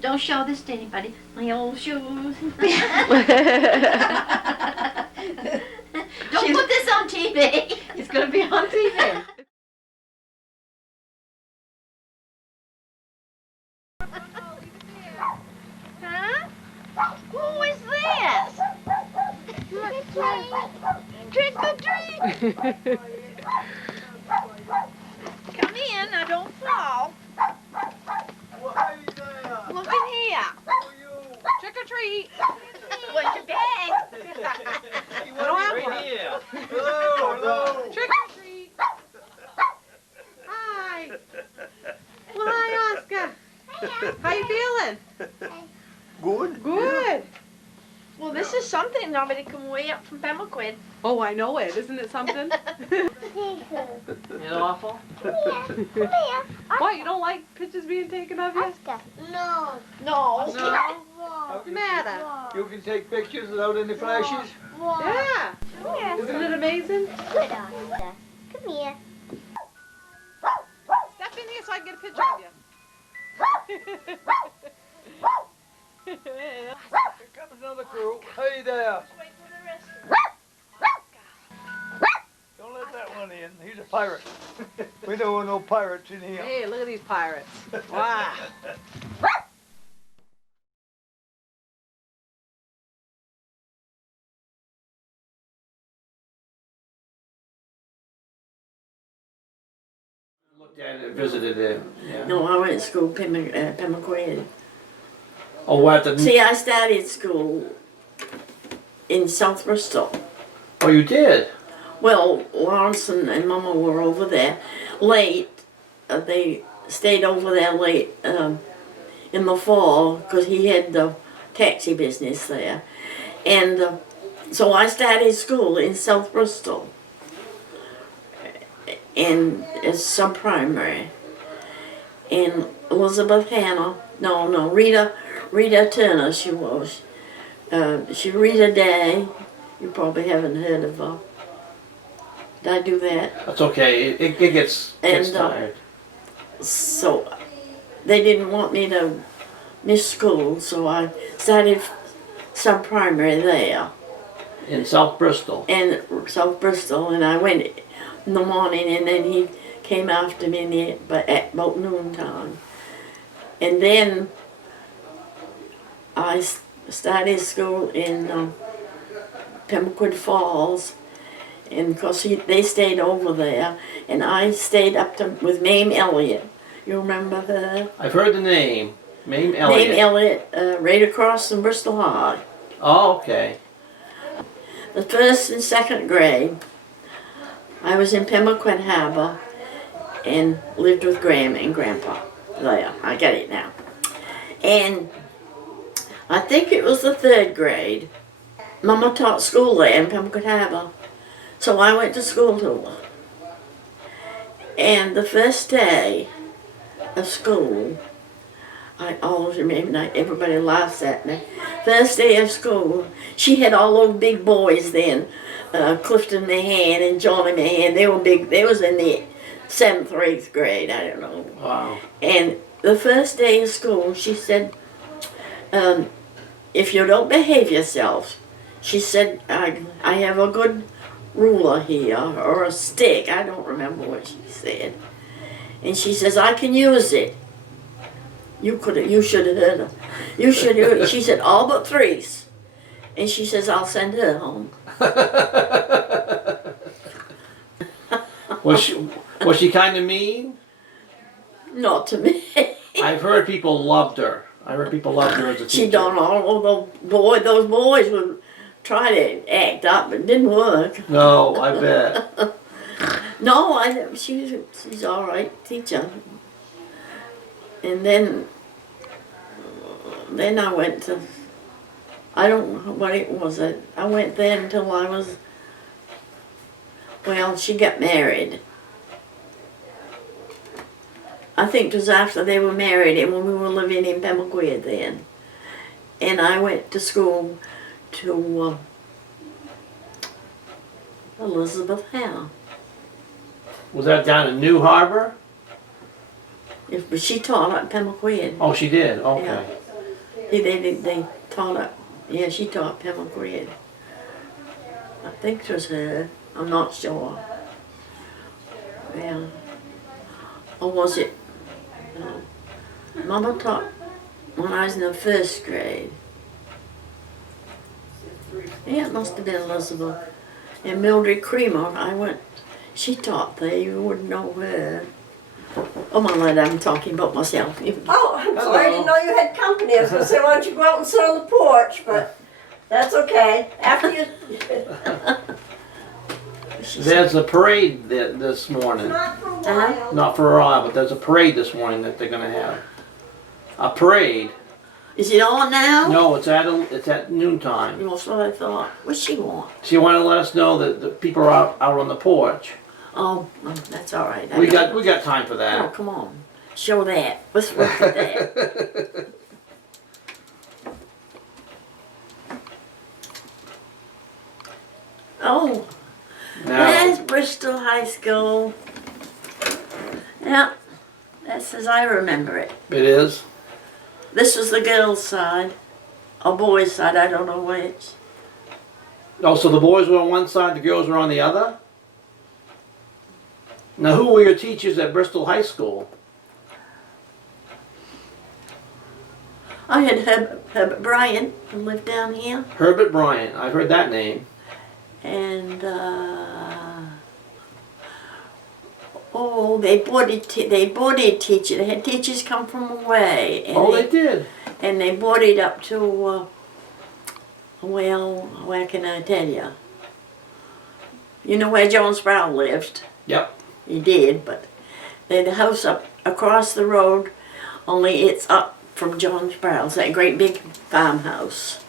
Don't show this to anybody. My old shoes. Don't put this on TV. It's going to be on TV. Huh? Who is this? Trick or treat. Come in, now don't fall. Look in here. Trick or treat. What's your bag? I don't have one. Hello. Trick or treat. Hi. Well, hi, Oscar. How you feeling? Good. Good. Well, this is something. Nobody come way up from Pemaquid. Oh, I know it. Isn't it something? It's awful. What, you don't like pictures being taken of you? No. No. What's the matter? You can take pictures without any flashes? Yeah. Isn't it amazing? Good, Oscar. Come here. Step in here so I can get a picture of you. Here comes another crew. Hey there. Don't let that one in. He's a pirate. We don't want no pirates in here. Hey, look at these pirates. Wow. Looked at it, visited it. Yeah. No, I went to school Pemaquid. Oh, what the? See, I started school in South Bristol. Oh, you did. Well, Lawrence and Mama were over there late. They stayed over there late in the fall because he had the taxi business there. And so I started school in South Bristol. And it's sub-primary. And Elizabeth Hannah, Rita Turner she was. She Rita Day, you probably haven't heard of her. Did I do that? That's okay. It gets tired. So they didn't want me to miss school, so I started sub-primary there. In South Bristol. In South Bristol, and I went in the morning, and then he came after me at about noontime. And then I started school in Pemaquid Falls, and because they stayed over there, and I stayed up with Maine Elliott. You remember her? I've heard the name. Maine Elliott. Maine Elliott, right across from Bristol High. Oh, okay. The first and second grade, I was in Pemaquid Harbor and lived with Grandma and Grandpa. There, I get it now. And I think it was the third grade. Mama taught school there in Pemaquid Harbor. So I went to school to her. And the first day of school, I always remember, everybody laughs at me. First day of school, she had all those big boys then, Clifton Mahan and Johnny Mahan. They were big. They was in the 7th or 8th grade, I don't know. Wow. And the first day of school, she said, if you don't behave yourself, she said, I have a good ruler here, or a stick, I don't remember what she said. And she says, I can use it. You should have heard her. You should have heard her. She said, all but Thereas. And she says, I'll send her home. Was she kind of mean? Not to me. I've heard people loved her. I heard people loved her as a teacher. She done all those boys would try to act up, but it didn't work. No, I bet. No, she's all right teacher. And then I went to, I don't know what it was. I went there until I was, well, she got married. I think it was after they were married and when we were living in Pemaquid then. And I went to school to Elizabeth Hannah. Was that down in New Harbor? But she taught at Pemaquid. Oh, she did? Okay. Yeah. They taught her. Yeah, she taught Pembroke. I think it was her. I'm not sure. Yeah. Or was it? Mama taught when I was in the first grade. Yeah, it must have been Elizabeth. And Mildred Creamer, she taught there, you wouldn't know her. Oh my Lord, I'm talking about myself. Oh, I'm sorry, I didn't know you had company. I was going to say, why don't you go out and sit on the porch, but that's okay. After you... There's a parade this morning. Not for a while. Not for a while, but there's a parade this morning that they're gonna have. A parade. Is it on now? No, it's at noontime. That's what I thought. What's she want? She wanted to let us know that the people are out on the porch. Oh, that's all right. We got time for Oh, that. come on. Show that. Let's look at that. Oh, Now, there's Bristol High School. Yeah, that's as I remember it. it is. This was the girls' side, or boys' side, I don't know which. Oh, so the boys were on one side, the girls were on the other? Now, who were your teachers at Bristol High School? I had Herbert Bryant, who lived down here, Herbert Bryant. I've heard that name. and they boarded teachers. They had teachers come from away, and Oh, they did. and they boarded up to. Well, where can I tell you? You know where John Sproul lived? Yep. He did, but they had a house up across the road, only it's up from John Sproul's, that great big farmhouse.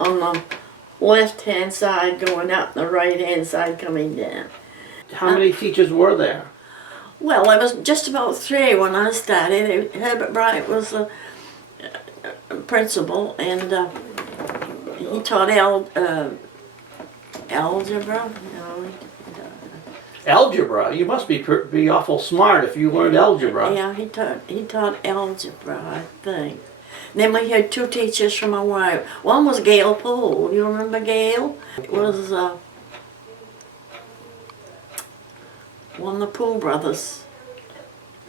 On the left-hand side going up, the right-hand side coming down. How many teachers were there? Well, there was just about 3 when I started. Herbert Bryant was the principal, and he taught algebra. Algebra? You must be awful smart if you learned algebra. Yeah, he taught algebra, I think. Then we had 2 teachers from Hawaii. One was Gail Poole. You remember Gail? It was one of the Poole brothers.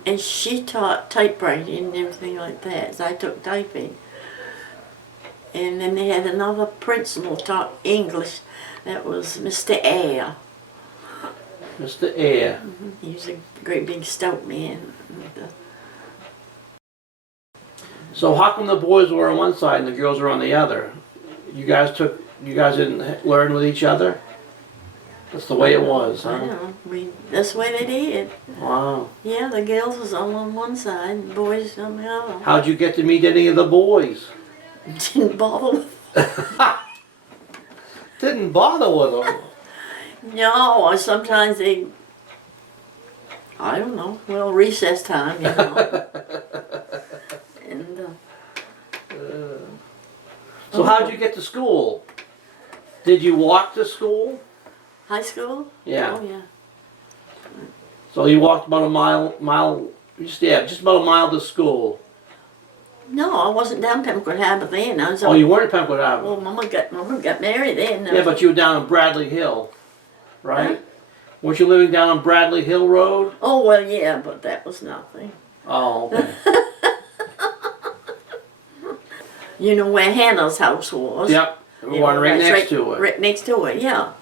And she taught typewriting and everything like that. So I took typing. And then they had another principal taught English. That was Mr. Eyre. Mr. Eyre. He was a great big stout man. So how come the boys were on one side and the girls were on the other? You guys didn't learn with each other? That's the way it was, I huh? know. That's the way they did. Wow. Yeah, the girls was all on one side, and the boys on the other. How'd you get to meet any of the boys? Didn't bother with. Didn't bother with them. No, or sometimes they. I don't know. Well, recess time, you know. And So how'd you get to school? Did you walk to school? high school. Yeah. Oh yeah. So you walked about just about a mile to school. No, I wasn't down Pembroke Harbour then. I was. Oh, you weren't at Pembroke Harbour. Well, Mama got married then. Yeah, but you were down on Bradley Hill, right? Huh? Weren't you living down on Bradley Hill Road? Oh well, yeah, but that was nothing. Oh, okay. You know where Hannah's house was? Yep. The one right that's next to it. Right next to it, yeah.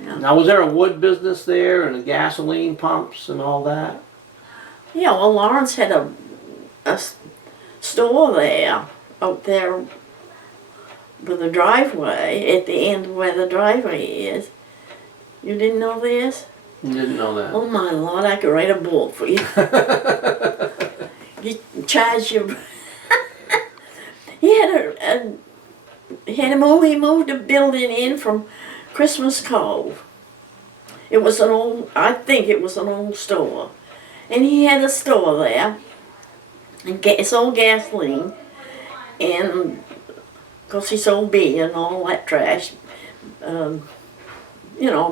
Now, was there a wood business there and gasoline pumps and all that? Yeah, well, Lawrence had a store there, out there with the driveway, at the end where the driveway is. You didn't know this? Didn't know that. Oh my Lord, I could write a book for you. He charged you. He moved a building in from Christmas Cove. It was I think it was an old store. And he had a store there, and sold gasoline, and of course he sold beer and all that trash.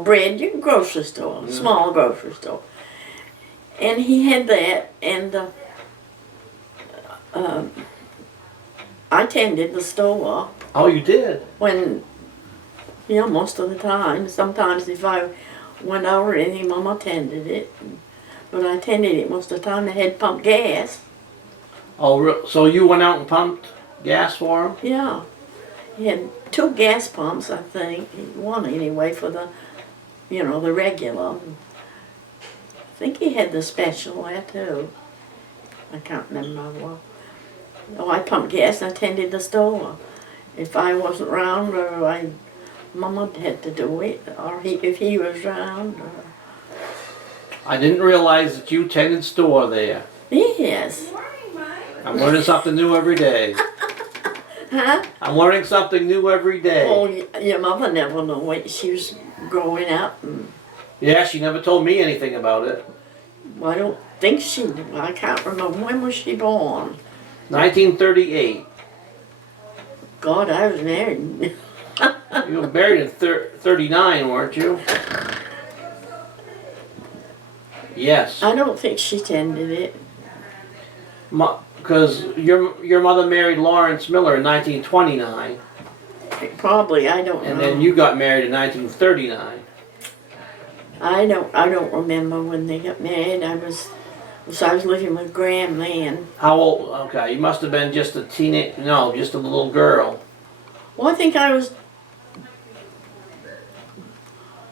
Bread, grocery store, small grocery store. And he had that, and I tended the store Oh, you did? when, most of the time. Sometimes if I went over anything, Mama tended it. But I tended it most of the time. They had pumped gas. Oh, so you went out and pumped gas for him? Yeah. He had 2 gas pumps, I think. One anyway for the, the regular. I think he had the special there too. I can't remember what. Oh, I pumped gas and I tended the store. If I wasn't around, or Mama had to do it, or if he was around. I didn't realize that you tended store there. Yes. I'm learning something new every day. Huh? I'm learning something new every day. Oh, your mother never knew when she was growing up. Yeah, she never told me anything about it. Well, I don't think she did. I can't remember. When was she born? 1938. God, I was married. You were married in 39, weren't you? Yes. I don't think she tended it. Because your mother married Lawrence Miller in 1929. Probably, I don't know. And then you got married in 1939. I don't remember when they got married. I was living with Graham then. How old? Okay, you must have been just a teenage. No, just a little girl. Well, I think I was.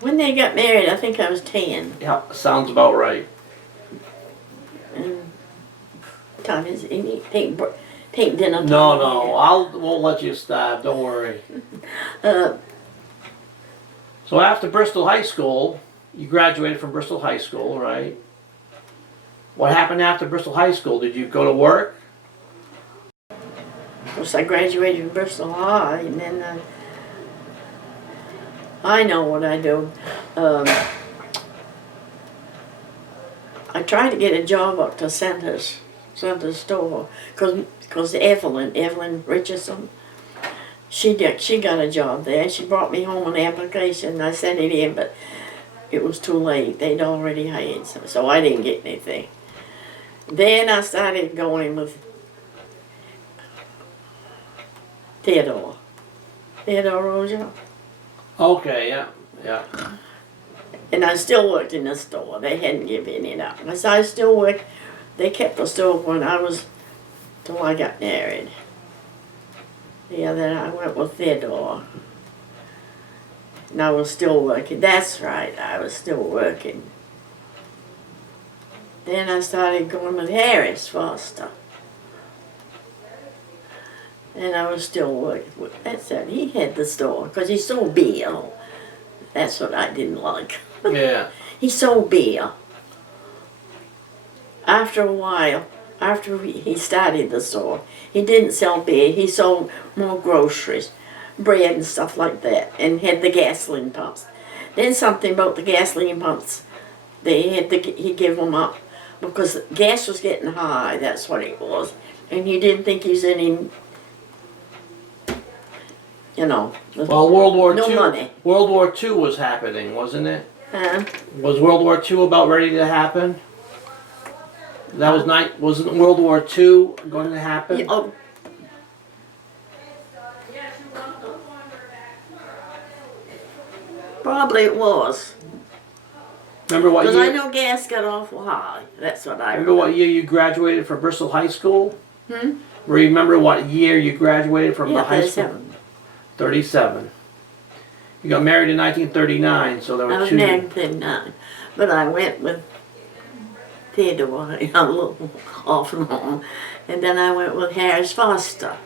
When they got married, I think I was 10. Yeah, sounds about right. And time is it? Take dinner. No, won't let you stop. Don't worry. So after Bristol High School, you graduated from Bristol High School, right? What happened after Bristol High School? Did you go to work? Of course, I graduated from Bristol High, and then I know what I do. I tried to get a job up to Center's store, because Evelyn Richardson, she got a job there. She brought me home an application. I sent it in, but it was too late. They'd already hired, so I didn't get anything. Then I started going with Theodore Rosa. Okay, yeah. And I still worked in the store. They hadn't given it up. And so I still worked. They kept the store till I got married. Yeah, then I went with Theodore. And I was still working. That's right, I was still working. Then I started going with Harris Foster. And I was still working. That's it. He had the store because he sold beer. That's what I didn't like. Yeah. He sold beer. After a while, after he started the store, he didn't sell beer. He sold more groceries, bread and stuff like that, and had the gasoline pumps. Then something about the gasoline pumps, he gave them up because gas was getting high. That's what it was, and he didn't think he was any. Well, World War no II. Money. World War II was happening, wasn't it? Huh? Was World War II about ready to happen? That was Wasn't World War II going to happen? Yeah, oh. Probably it was. Remember what Because year? I know gas got awful high. That's what I Remember what year you graduated from Bristol High School? Hmm? Remember what year you graduated from the high school? 37. 37. You got married in 1939, so there I were was two. married in 39. But I went with Theodore, a little off and on. And then I went with Harris Foster.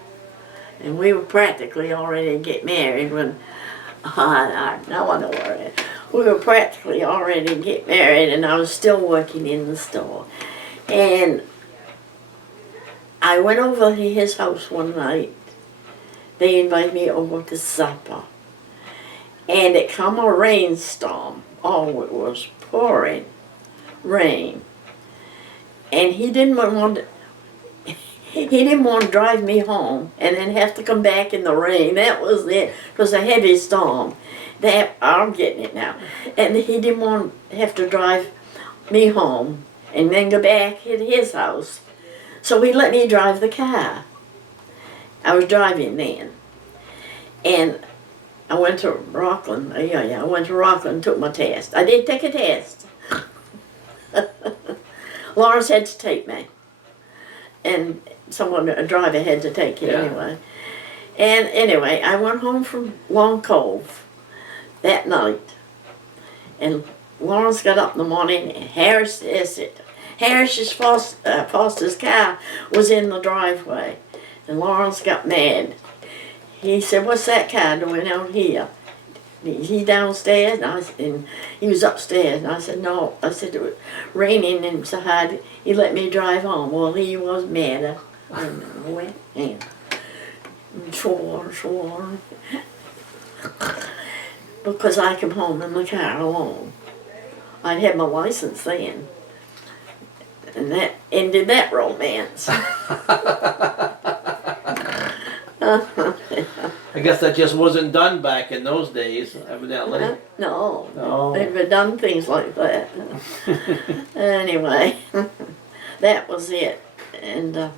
And we were practically already get married when, now I know where it is. We were practically already get married and I was still working in the store. And I went over to his house one night. They invited me over to supper. And it come a rainstorm. Oh, it was pouring rain. And he didn't want to drive me home and then have to come back in the rain. That was it. It was a heavy storm. I'm getting it now. And he didn't want to have to drive me home and then go back at his house. So he let me drive the car. I was driving then. And I went to Rockland. I went to Rockland and took my test. I did take a test. Lawrence had to take me. And a driver had to take it anyway. And anyway, I went home from Long Cove that night. And Lawrence got up in the morning and Harris's Foster's car was in the driveway. And Lawrence got mad. He said, "What's that car doing out here?" He downstairs, and he was upstairs. And I said, "No." I said, "It was raining and so hard." He let me drive home. Well, he was mad. And I went and swore. Because I came home in the car alone. I'd had my license then. And that ended that romance. I guess that just wasn't done back in those days, evidently. No. They've done things like that. Anyway, that was it. And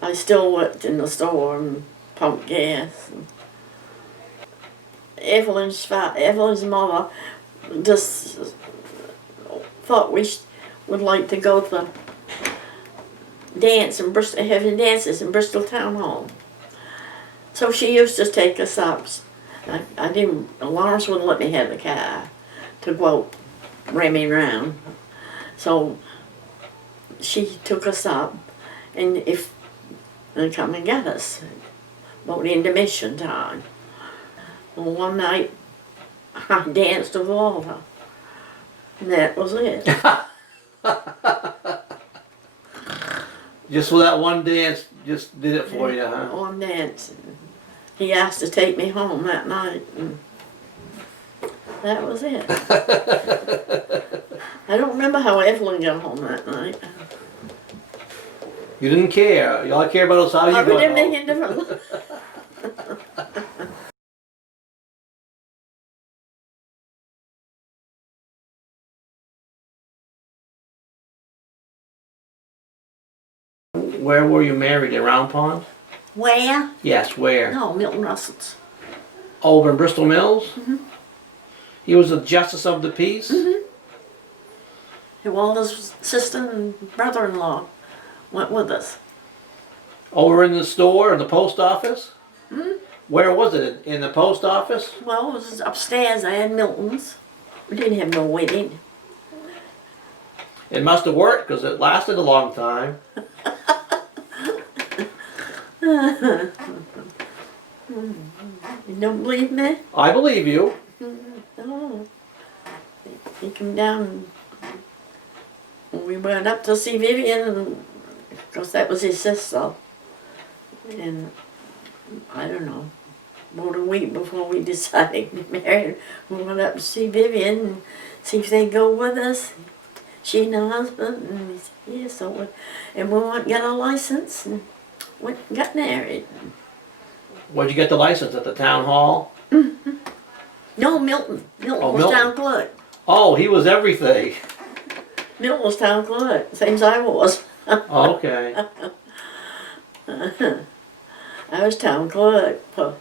I still worked in the store and pumped gas. Evelyn's mother just thought we would like to go to dance in Bristol, having dances in Bristol Town Hall. So she used to take us up. Lawrence wouldn't let me have the car to go out ramming around. So she took us up and come and get us about intermission time. Well, one night I danced with Walter. And that was it. Just for that one dance, just did it for you, huh? One dance. He asked to take me home that night. And that was it. I don't remember how Evelyn got home that night. You didn't care. All I care about is how you got home. didn't make a difference. Where were you married? In Round Pond? Where? Yes, where? No, Milton Russell's. Over in Bristol Mills? Mm-hmm. He was the Justice of the Peace? Mm-hmm. Walter's sister and brother-in-law went with us. Over in the store or the post office? Mm-hmm. Where was it? In the post office? Well, it was upstairs. I had Milton's. We didn't have no wedding. It must have worked because it lasted a long time. You don't believe me? I believe you. Oh. He came down and we went up to see Vivian, and of course that was his sister. And I don't know, about a week before we decided to get married, we went up to see Vivian and see if they'd go with us. She and her husband, and we said, yeah, so and we went and got our license and went and got married. Where'd you get the license? At the town hall? No, Milton. Milton Oh, was Milton. town clerk. Oh, he was everything. Milton was town clerk, same as I was. Oh, okay. I was town clerk for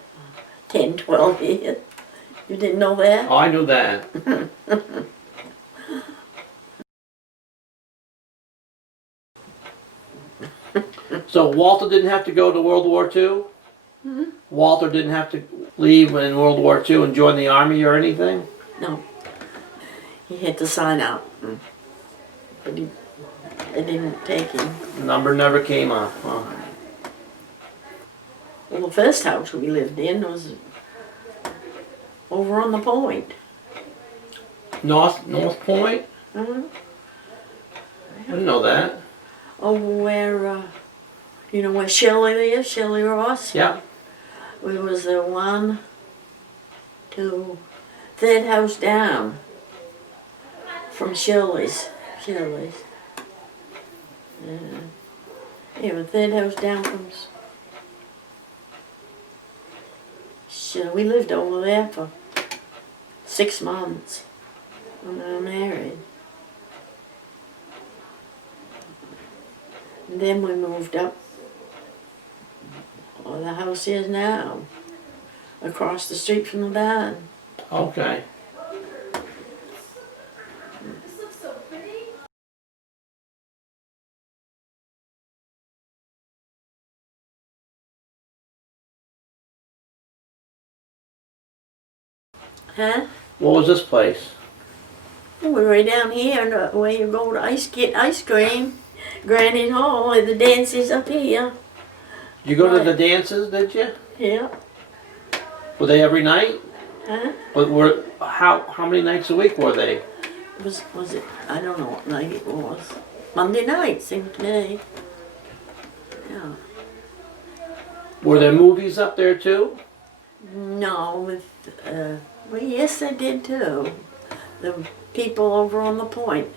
10, 12 years. You didn't know that? Oh, I knew that. So Walter didn't have to go to World War II? Mm-hmm. Walter didn't have to leave in World War II and join the army or anything? No. He had to sign out. But they didn't take him. Number never came up, huh? Well, the first house we lived in was over on the point. North Point? Uh-huh. I didn't know that. Over where, you know where Shelley is, Shelley Ross? Yeah. We was the 1, 2, third house down from Shelley's. Yeah, the third house down from Shelley. We lived over there for 6 months when I was married. And then we moved up where the house is now. Across the street from the barn. Okay. Huh? What was this place? We're right down here where you go to get ice cream. Granite Hall, and the dances up here. You go to Right. the dances, did you? Yeah. Were they every night? Huh? But how many nights a week were they? Was it? I don't know what night it was. Monday night seemed to me. Yeah. Were there movies up there too? No, well, yes, they did too. The people over on the point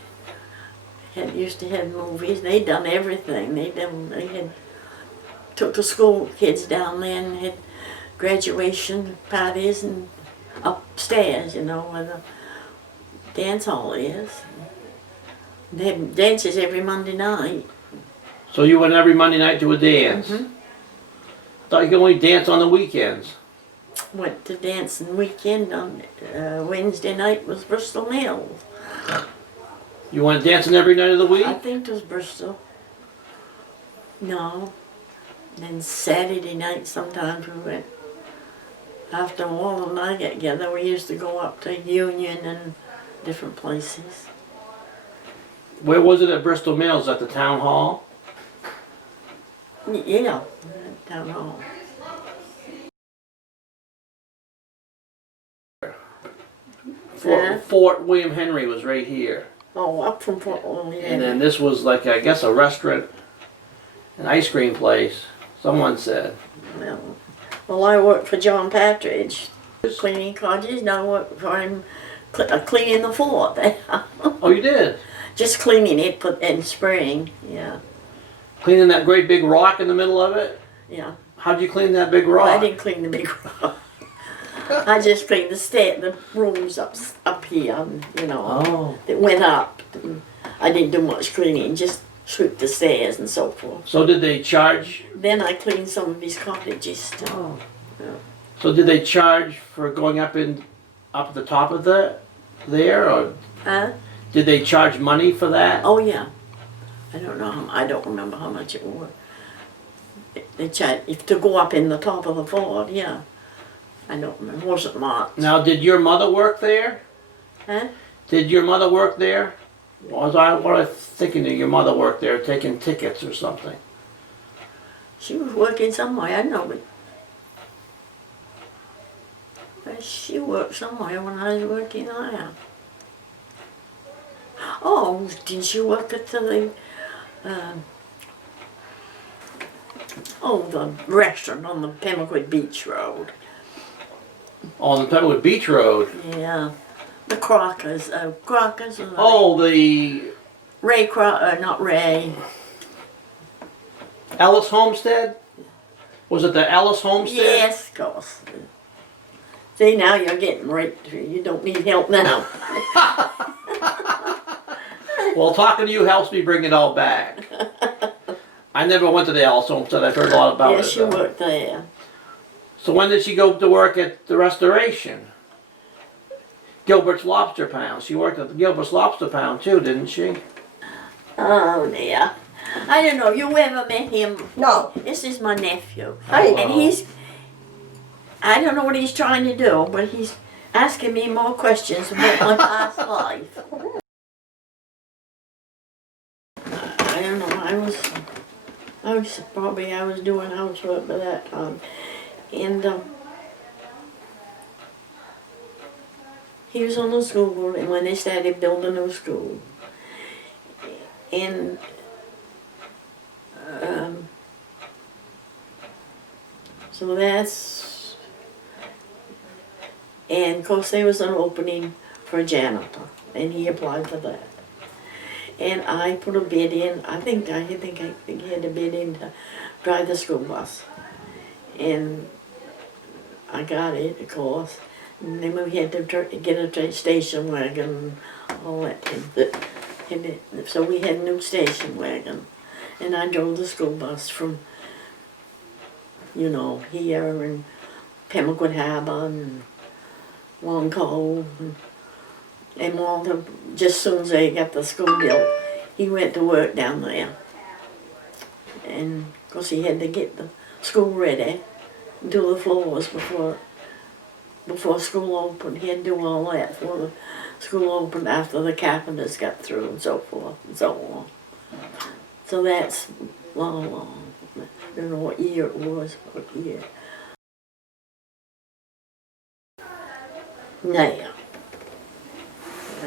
used to have movies. They done everything. They had took the school kids down there and had graduation parties and upstairs, you know, where the dance hall is. They have dances every Monday night. So you went every Monday night to a dance? Mhm. Thought you could only dance on the weekends. Went to dancing weekend on Wednesday night was Bristol Mills. You went dancing every night of the week? I think it was Bristol. No. Then Saturday night sometimes we went. After all of them I get together, we used to go up to Union and different places. Where was it at Bristol Mills? At the town hall? Yeah, down hall. Fort William Henry was right here. Oh, up from Fort William. And then this was like, I guess, a restaurant, an ice cream place, someone said. Well, I worked for John Partridge, cleaning cottages. Now I work for him cleaning the fort. Oh, you did? Just cleaning it, put in spring. Yeah, Cleaning that great big rock in the middle of it? yeah. How'd you clean that big Well, I rock? didn't clean the big rock. I just cleaned the rooms up here, and, you know. Oh. It went up. I didn't do much cleaning, just sweep the stairs and so forth. So did they charge? Then I cleaned some of his cottages too. Oh. Yeah. So did they charge for going up at the top of there, or Huh? did they charge money for that? Oh yeah. I don't know. I don't remember how much it was. They charged to go up in the top of the fort. Yeah. I don't remember. It wasn't much. Now, did your mother work there? Huh? Did your mother work there? What I thinking that your mother worked there, taking tickets or something? She was working somewhere. I know, but she worked somewhere when I was working there. Oh, didn't she work at the the restaurant on the Pemmican Beach Road? On the Pebble Beach Road. Yeah, the Crockers. Crockers. Oh, the Ray Crocker, not Ray. Ellis Homestead? Was it the Ellis Homestead? Yes, of course. See, now you're getting right. You don't need help now. Well, talking to you helps me bring it all back. I never went to the Ellis Homestead. I've heard a lot about it. Yes, she though. worked there. So when did she go to work at the Restoration? Gilbert's Lobster Pound. She worked at the Gilbert's Lobster Pound too, didn't she? Oh dear. I don't know. You ever met him? No. This is my nephew. Hi. And I don't know what he's trying to do, but he's asking me more questions about my past life. I don't know. I was doing housework by that time. And he was on the school board and when they started building a new school. And so that's, and of course there was an opening for a janitor and he applied for that. And I put a bid in. I think he had a bid in to drive the school bus. And I got it, of course. And then we had to get a station wagon and all that. So we had a new station wagon. And I drove the school bus from you know, here in Pemmican Harbour and Long Cove. And Walter, just as soon as they got the school built, he went to work down there. And of course he had to get the school ready, do the floors before school opened. He had to do all that before the school opened, after the carpenters got through and so forth and so on. So that's long. I don't know what year it was, what year. Now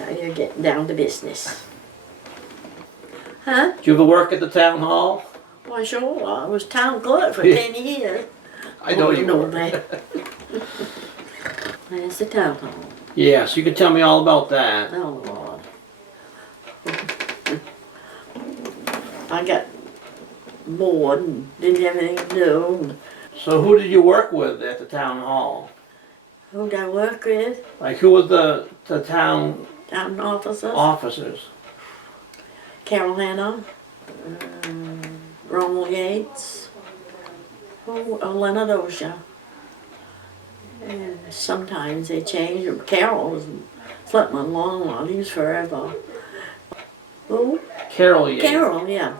you're getting down to business. Huh? Did you ever work at the town hall? Why, sure. I was town clerk for Yeah. 10 years. I know you know were. that. That's the town hall. Yes, you can tell me all about that. Oh, Lord. I got bored and didn't have anything to do. So who did you work with at the town hall? Who did I work with? Like who was the town Town officers. officers? Carol Hanna, Ronald Yates, Leonard Osha. And sometimes they changed. Carol was slept a long while. He was forever. Who? Carol Yates. Carol, yeah.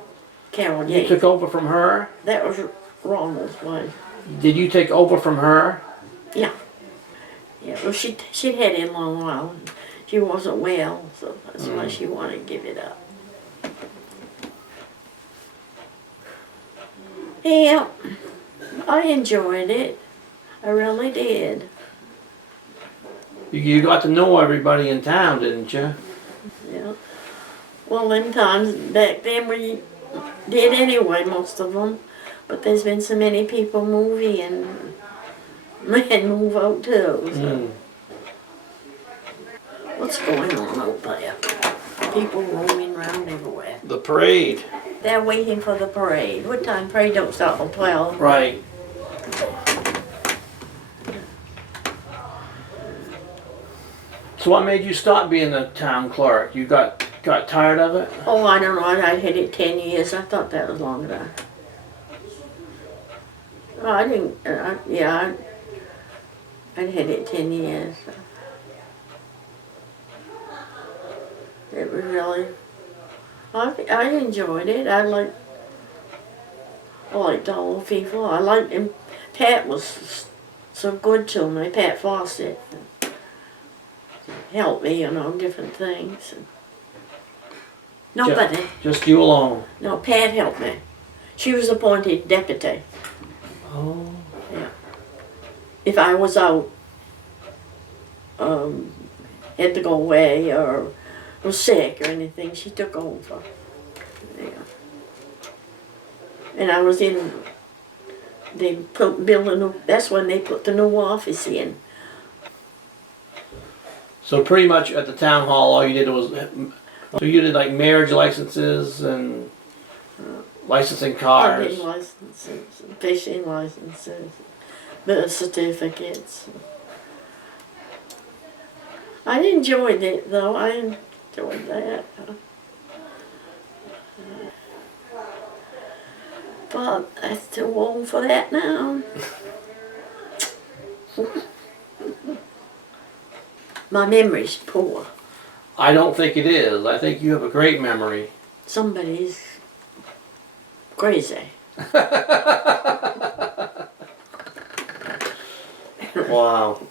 Carol You Yates. took over from her? That was Ronald's wife. Did you take over from her? Yeah. Yeah, well, she'd had it a long while. She wasn't well, so that's why she wanted to give it up. Yeah, I enjoyed it. I really did. You got to know everybody in town, didn't you? Yeah. Well, them times back then we did anyway, most of them. But there's been so many people move in and move out too. So. What's going on out there? People roaming around everywhere. The parade. They're waiting for the parade. What time? Parade don't start till 12. Right. So what made you stop being the town clerk? You got tired of it? Oh, I don't know. I had it 10 years. I thought that was long enough. Oh, I didn't. Yeah, I'd had it 10 years. It was really. I enjoyed it. I liked all the people. I liked him. Pat was so good to me. Pat Fawcett helped me, different things. Nobody. Just you alone. No, Pat helped me. She was appointed deputy. Oh. Yeah. If I was out, had to go away or was sick or anything, she took over. Yeah. And I was in. They built a new. That's when they put the new office in. So pretty much at the town hall, all you did was, so you did like marriage licenses and licensing cars. Hunting licenses, fishing licenses, birth certificates. I enjoyed it though. I enjoyed that. But I'm too old for that now. My memory's poor. I don't think it is. I think you have a great memory. Somebody's crazy. Wow.